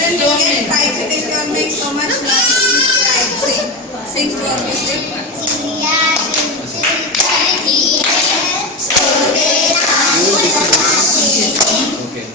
children will get excited if you all make so much noise. Sing to our music. Okay.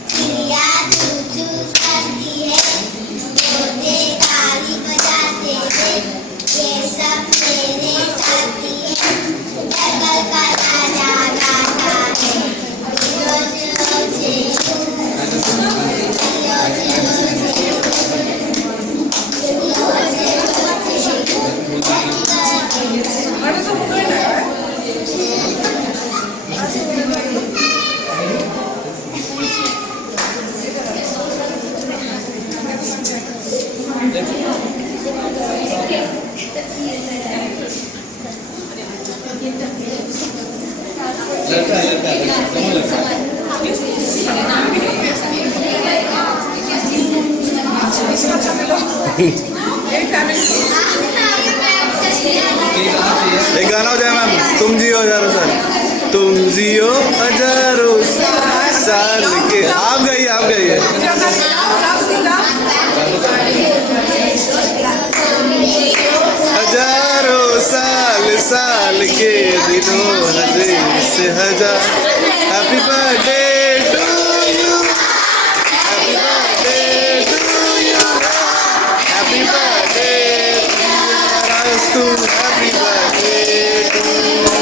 एक गाना हो जाए मैम, तुम जियो हजारों साल, तुम जियो हजारों साल के। आप गाइए हजारों साल के दिनों हज़ार से हजार। Happy birthday to you, happy birthday to you, happy birthday to you, happy birthday to you.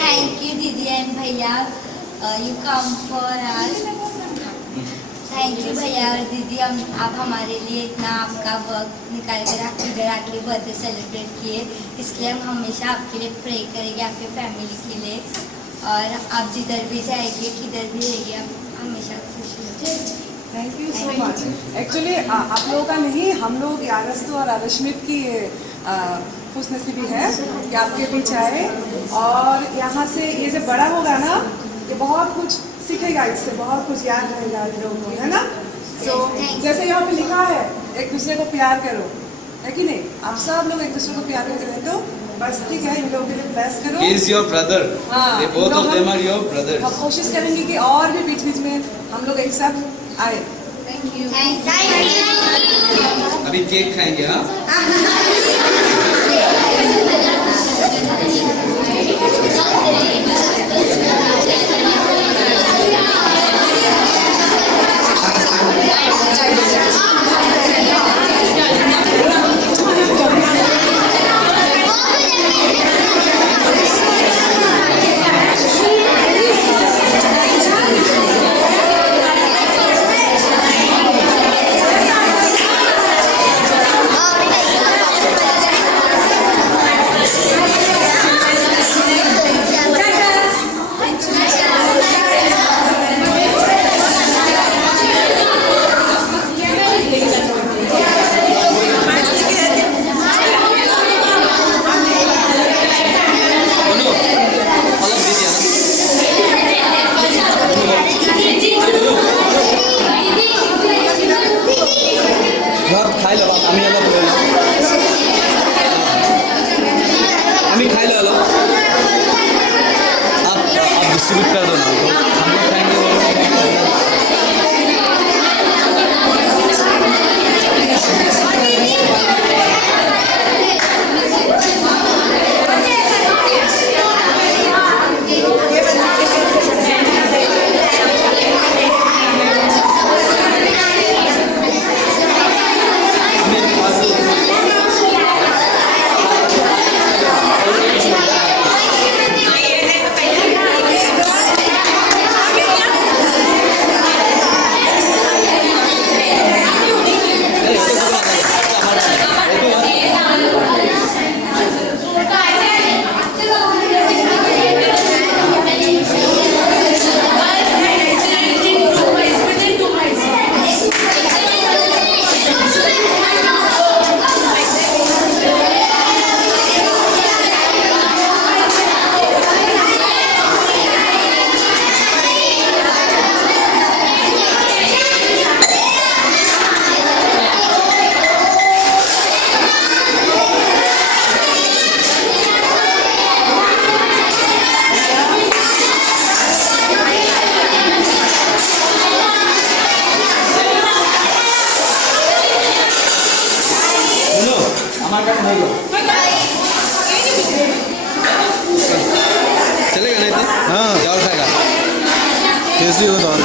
Thank you, Didi and Bhaiya. You come for us. Thank you, भैया और दीदी, आप हमारे लिए इतना आपका वक्त निकाल कर आप इधर आके बर्थडे सेलिब्रेट किए, इसलिए हम हमेशा आपके लिए प्रे करेंगे, आपके फैमिली के लिए। और आप जिधर भी जाएंगे, किधर भी रहेंगे, आप हमेशा खुश रहिए। Thank you so much. Actually आप लोगों का नहीं, हम लोग यारस्तु और आरश्मित की खुशनसीबी है कि आपके बीच आए, और यहाँ से ये जब बड़ा होगा ना, ये बहुत कुछ सीखेगा, इससे बहुत कुछ याद रहेगा इन लोगों को, है ना। तो जैसे यहाँ पे लिखा है, एक दूसरे को प्यार करो, है कि नहीं। आप सब लोग एक दूसरे को प्यार करें तो बस ठीक है, इन लोगों के लिए ब्लेस करो। He is your brother. हाँ, both of them are your brothers. हम कोशिश करेंगे कि और भी बीच बीच में हम लोग एक साथ आए। Thank you. अभी केक खाएंगे हाँ।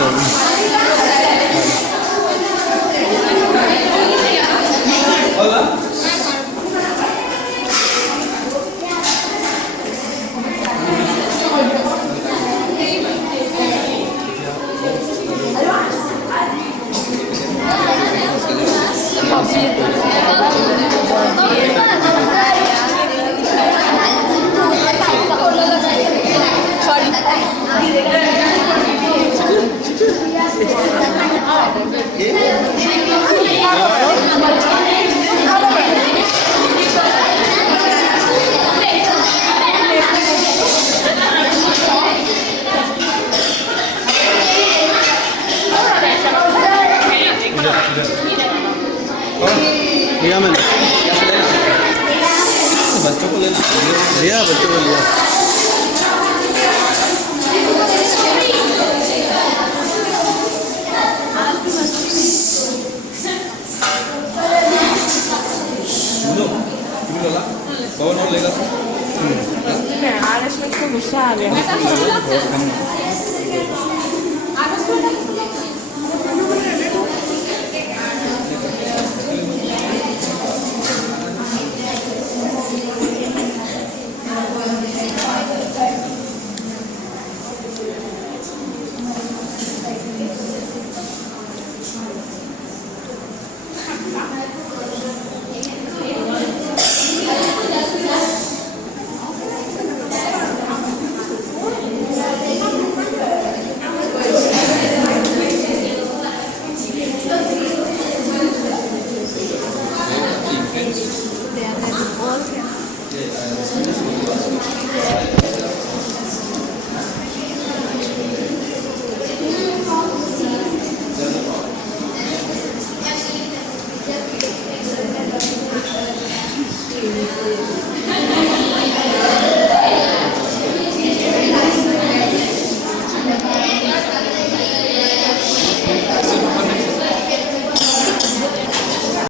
Hola. लिया मैंने बच्चों को ले लो। लिया बच्चों को लिया